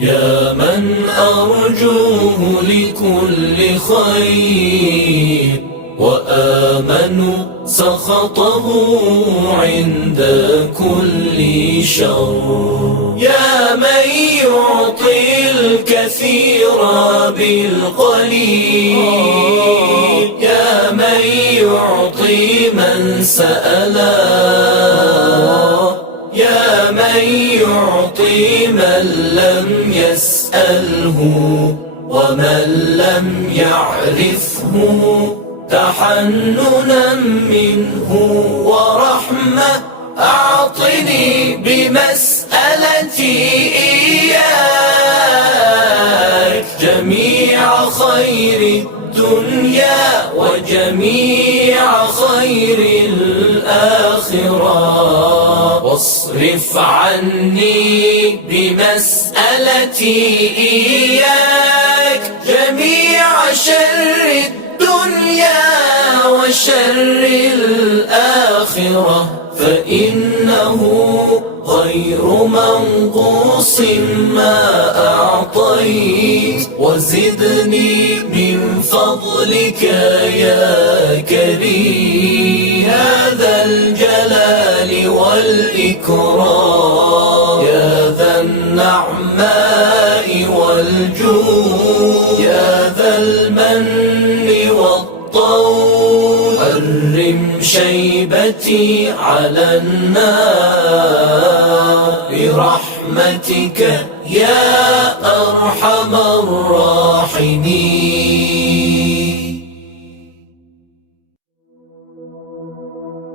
يا من أرجوه لكل خير وآمنوا سخطه عند كل شر. يا من يعطي الكثير بالقليل، يا من يعطي من سألا، يا من يعطي من لم يسأله ومن لم يعرفه، تحننا منه ورحمة أعطني بمسألتي إياك جميع خير الدنيا وجميع خير الآخرة، واصرف عني بمسألتي إياك جميع شر الدنيا وشر الآخرة، فإنه غير منقوص ما أعطيت، وزدني من فضلك يا كريم يا ذا الجلال والإكرام، يا ذا النعماء والجود، يا ذا المن والطول، حرم شيبتي على النار برحمتك يا أرحم الراحمين.